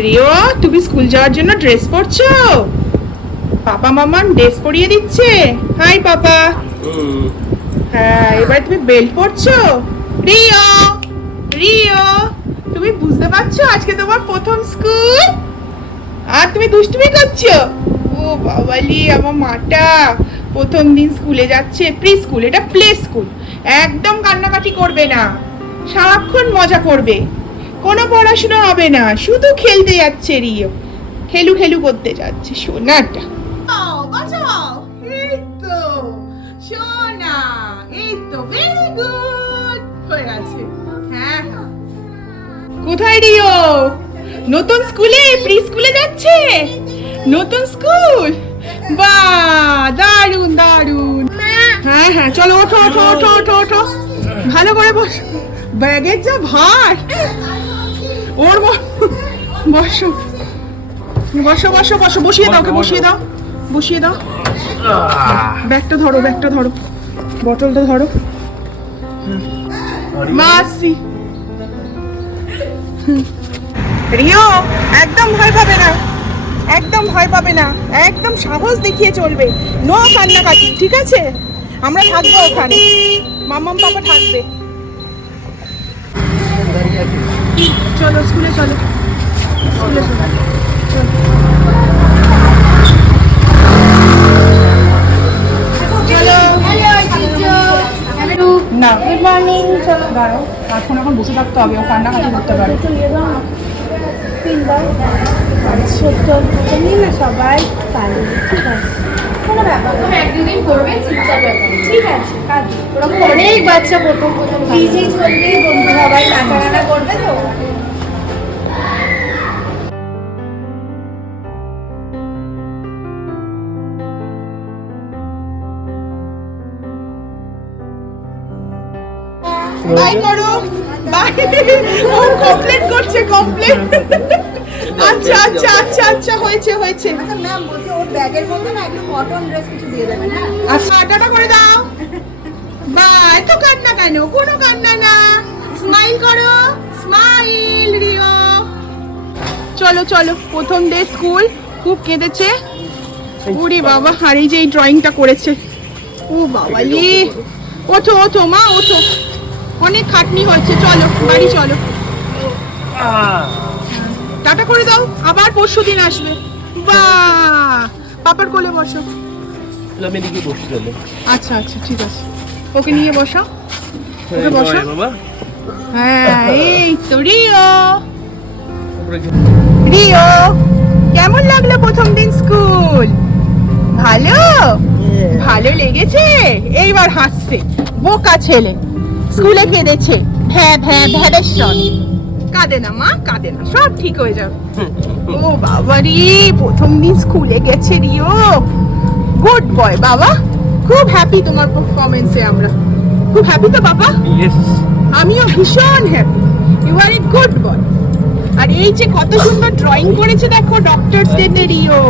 Rio, তুমি school যাওয়ার জন্য ড্রেস পরছো? পাপা মামা ড্রেস পরিয়ে দিচ্ছে। হাই পাপা। হ্যাঁ, এবার তুমি বেল্ট পরছো। রিও, রিও, তুমি বুঝতে পারছো আজকে তোমার প্রথম স্কুল আর তুমি দুষ্টুমি করছো? ও বাবালি, আমার মাটা প্রথম দিন স্কুলে যাচ্ছে। প্রি স্কুল, এটা প্লে স্কুল। একদম কান্নাকাটি করবে না, সারাক্ষণ মজা করবে, কোনো পড়াশোনা হবে না, শুধু খেলতে যাচ্ছে। রিও খেলু খেলু করতে যাচ্ছে সোনাটা। বাঁচাও, এই তো সোনা, এই তো ভেরি গুড হয়ে গেছে। হ্যাঁ, কোথায় রিও? নতুন স্কুলে, প্রি স্কুলে যাচ্ছে। নতুন স্কুল, বাহ দারুন দারুন। হ্যাঁ হ্যাঁ, চলো ওঠো ওঠো ওঠো ওঠো ওঠো, ভালো করে বস। ব্যাগের যা ভার, ওর বসো বসো বসো বসো, বসিয়ে দাও, ওকে বসিয়ে দাও, বসিয়ে দাও। ব্যাগটা ধরো, ব্যাগটা ধরো, বটলটা ধরো। মাসি, রিও একদম ভয় পাবে না, একদম ভয় পাবে না, একদম সাহস দেখিয়ে চলবে। নো কান্নাকাটি, ঠিক আছে? আমরা থাকবো ওখানে, মাম্মাম পাপা থাকবে। চলো স্কুলে চলো, স্কুলে চলো। না, গুড মর্নিং। চলো দাঁড়াও, এখন বসে থাকতে হবে, ও কান্নাকাটি করতে পারে। সবাই পারে, ঠিক আছে, কোনো ব্যাপার না। এক দুদিন করবে, চিন্তার ব্যাপার, ঠিক আছে। অনেক বাচ্চা প্রথম বিজি চলবে, সবাই নাচাগানা করবে তো। বাই করো, বাই। ও কমপ্লেন করছে, কমপ্লেন। আচ্ছা আচ্ছা আচ্ছা আচ্ছা, হয়েছে হয়েছে। আচ্ছা ম্যাম বলছে ওর ব্যাগের মধ্যে না একটু কটন ড্রেস কিছু দিয়ে দেবেন। হ্যাঁ আচ্ছা, টাটা করে দাও। বাই। তো কান্না কেন? কোনো কান্না না, স্মাইল করো, স্মাইল রিও। চলো চলো, প্রথম ডে স্কুল, খুব কেঁদেছে। ওরে বাবা, আর এই যে এই ড্রয়িংটা করেছে। ও বাবালি, ওঠো ওঠো মা, ওঠো, অনেক খাটনি হয়েছে। চলো বাড়ি চলো। টাটা করে দাও, আবার পরশু দিন আসবে। বাহ, পাপার কোলে বসো। আচ্ছা আচ্ছা, ঠিক আছে, ওকে নিয়ে বসো, ওকে বসো। হ্যাঁ, এই তো রিও। রিও, কেমন লাগলো প্রথম দিন স্কুল? ভালো, ভালো লেগেছে? এইবার হাসছে, বোকা ছেলে। স্কুলে কেঁদেছে, ভ্যা ভ্যা ভ্যাবেশন। কাঁদে না মা, কাঁদে না, সব ঠিক হয়ে যাবে। ও বাবারি, প্রথম দিন স্কুলে গেছে রিও। গুড বয় বাবা, খুব হ্যাপি তোমার পারফরমেন্সে। আমরা খুব হ্যাপি তো বাবা। আমিও ভীষণ happy. You are a good boy. আর এই যে কত সুন্দর ড্রয়িং করেছে দেখো, ডক্টরস ডেতে রিও।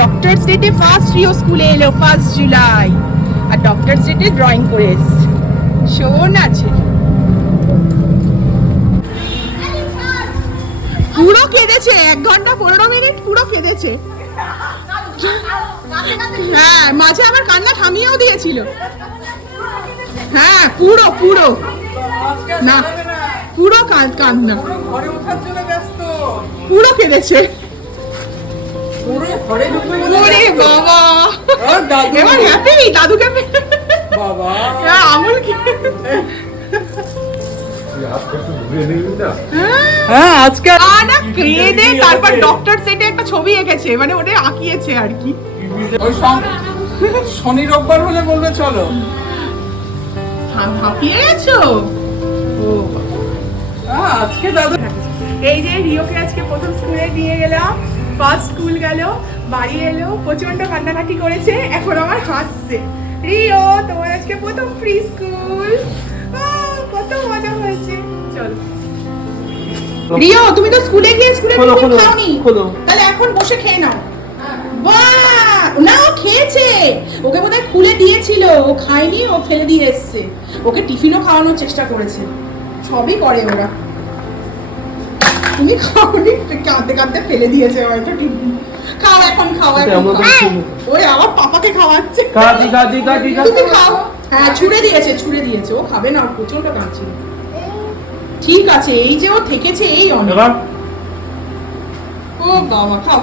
ডক্টরস ডেতে ফার্স্ট রিও স্কুলে এলো, 1 জুলাই। আর ডক্টরস ডেতে ড্রয়িং করে এসছে, শোন আছে। পুরো কেঁদেছে, 1 ঘন্টা 15 মিনিট পুরো কেঁদেছে। হ্যাঁ, মাঝে আমার কান্না থামিয়েও দিয়েছিল। হ্যাঁ, পুরো পুরো না, পুরো কান্না, পুরো কেঁদেছে। ওরে বাবা, এবার হ্যাপি দাদুকে বাবা, আমুল কি। হ্যাঁ, আজকে না কেঁদে তারপর ডক্টর সেটে একটা ছবি এঁকেছে, মানে ওটা আঁকিয়েছে আর কি। শনি রোববার হলে বলবে চলো। হাঁপিয়ে গেছো? ও আজকে দাদু, এই যে রিওকে আজকে প্রথম স্কুলে নিয়ে গেলাম, ফার্স্ট স্কুল গেল, বাড়ি এলো, প্রচন্ড কান্নাকাটি করেছে, এখন আমার হাসছে। রিও, তোমার আজকে প্রথম প্রি স্কুল, কত মজা হয়েছে। চলো রিও, তুমি তো স্কুলে গিয়ে স্কুলে খাওনি, তাহলে এখন বসে খেয়ে নাও। বাহ, না ও খেয়েছে, ওকে বোধহয় খুলে দিয়েছিল, ও খায়নি, ও ফেলে দিয়ে এসছে। ওকে টিফিনও খাওয়ানোর চেষ্টা করেছে, সবই করে ওরা। তুমি খাওনি, কাঁদতে কাঁদতে ফেলে দিয়েছে হয়তো টিফিন। খাও এখন, খাও এখন, আমরা তো খাও। ছিল। ওই আমার পাপাকে খাওয়াচ্ছে। কাঁদি কাঁদি কাঁদি তুমি খাও। হ্যাঁ ছুঁড়ে দিয়েছে, ও খাবে না, ওর প্রচন্ড কাঁদছিল। ঠিক আছে, এই যে ও থেকেছে এই অনেক। এবার ও বাবা, খাও।